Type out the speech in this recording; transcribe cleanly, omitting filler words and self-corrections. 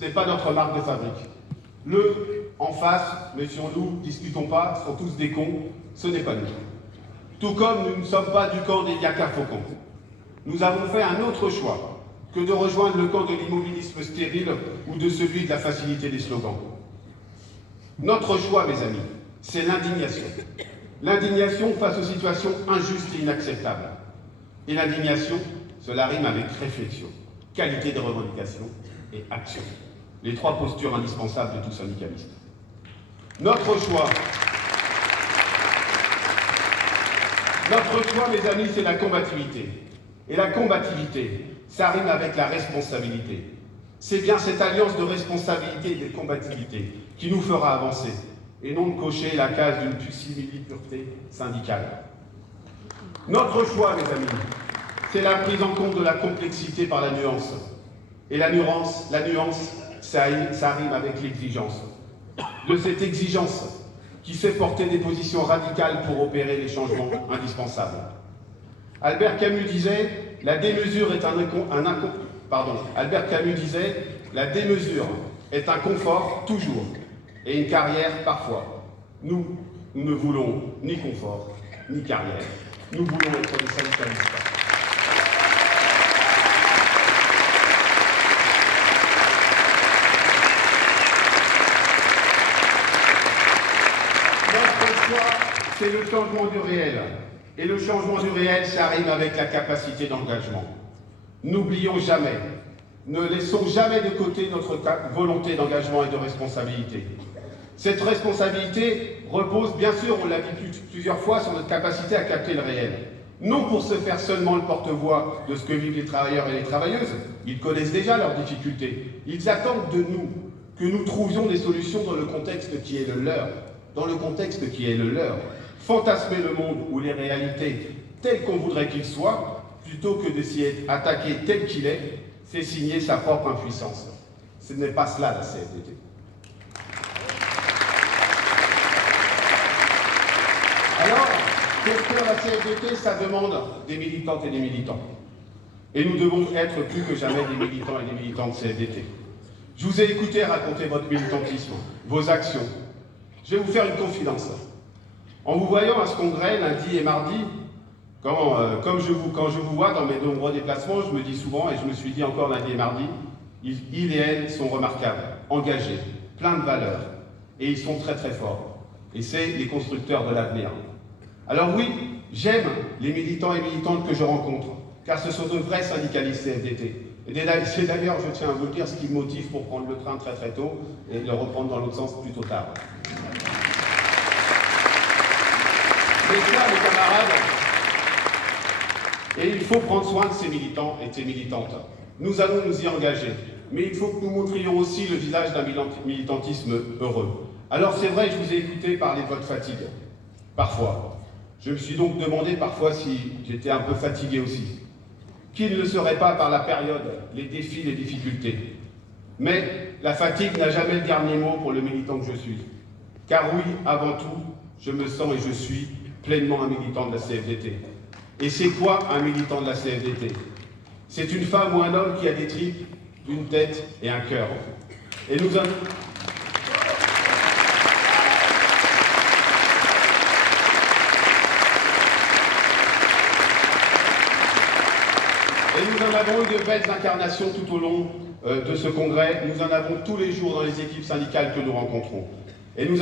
ce n'est pas notre marque de fabrique. Le en face, méfions-nous, discutons pas, sont tous des cons, ce n'est pas nous. Tout comme nous ne sommes pas du camp des yaka faucons. Nous avons fait un autre choix que de rejoindre le camp de l'immobilisme stérile ou de celui de la facilité des slogans. Notre choix, mes amis, c'est l'indignation. L'indignation face aux situations injustes et inacceptables. Et l'indignation, cela rime avec réflexion, qualité de revendication et action. Les trois postures indispensables de tout syndicaliste. Notre choix, mes amis, c'est la combativité. Et la combativité, ça rime avec la responsabilité. C'est bien cette alliance de responsabilité et de combativité qui nous fera avancer, et non de cocher la case d'une simili-pureté syndicale. Notre choix, mes amis, c'est la prise en compte de la complexité par la nuance. Et la nuance, ça rime avec l'exigence. De cette exigence qui fait porter des positions radicales pour opérer les changements indispensables. Albert Camus disait, la démesure est un confort toujours, et une carrière parfois. Nous ne voulons ni confort, ni carrière. Nous voulons être des syndicalistes. C'est le changement du réel. Et le changement du réel, ça rime avec la capacité d'engagement. N'oublions jamais, ne laissons jamais de côté notre volonté d'engagement et de responsabilité. Cette responsabilité repose, bien sûr, on l'a dit plusieurs fois, sur notre capacité à capter le réel. Non pour se faire seulement le porte-voix de ce que vivent les travailleurs et les travailleuses, ils connaissent déjà leurs difficultés. Ils attendent de nous que nous trouvions des solutions dans le contexte qui est le leur. Fantasmer le monde ou les réalités telles qu'on voudrait qu'il soit, plutôt que d'essayer d'attaquer tel qu'il est, c'est signer sa propre impuissance. Ce n'est pas cela la CFDT. Alors, pour faire la CFDT, ça demande des militantes et des militants. Et nous devons être plus que jamais des militants et des militantes CFDT. Je vous ai écouté raconter votre militantisme, vos actions. Je vais vous faire une confidence. En vous voyant à ce congrès lundi et mardi, quand je vous vois dans mes nombreux déplacements, je me dis souvent, et je me suis dit encore lundi et mardi, ils et elles sont remarquables, engagés, pleins de valeurs, et ils sont très très forts. Et c'est les constructeurs de l'avenir. Alors oui, j'aime les militants et militantes que je rencontre, car ce sont de vrais syndicalistes CFDT. Et c'est d'ailleurs, je tiens à vous le dire, ce qui me motive pour prendre le train très très tôt et le reprendre dans l'autre sens plutôt tard. C'est ça, mes camarades. Et il faut prendre soin de ces militants et de ces militantes. Nous allons nous y engager. Mais il faut que nous montrions aussi le visage d'un militantisme heureux. Alors c'est vrai, je vous ai écouté parler de votre fatigue. Parfois. Je me suis donc demandé parfois si j'étais un peu fatigué aussi. Qui ne le serait pas par la période, les défis, les difficultés. Mais la fatigue n'a jamais le dernier mot pour le militant que je suis. Car oui, avant tout, je me sens et je suis pleinement un militant de la CFDT. Et c'est quoi un militant de la CFDT? C'est une femme ou un homme qui a des tripes, une tête et un cœur. Et nous en avons eu de belles incarnations tout au long de ce congrès. Nous en avons tous les jours dans les équipes syndicales que nous rencontrons. Et nous en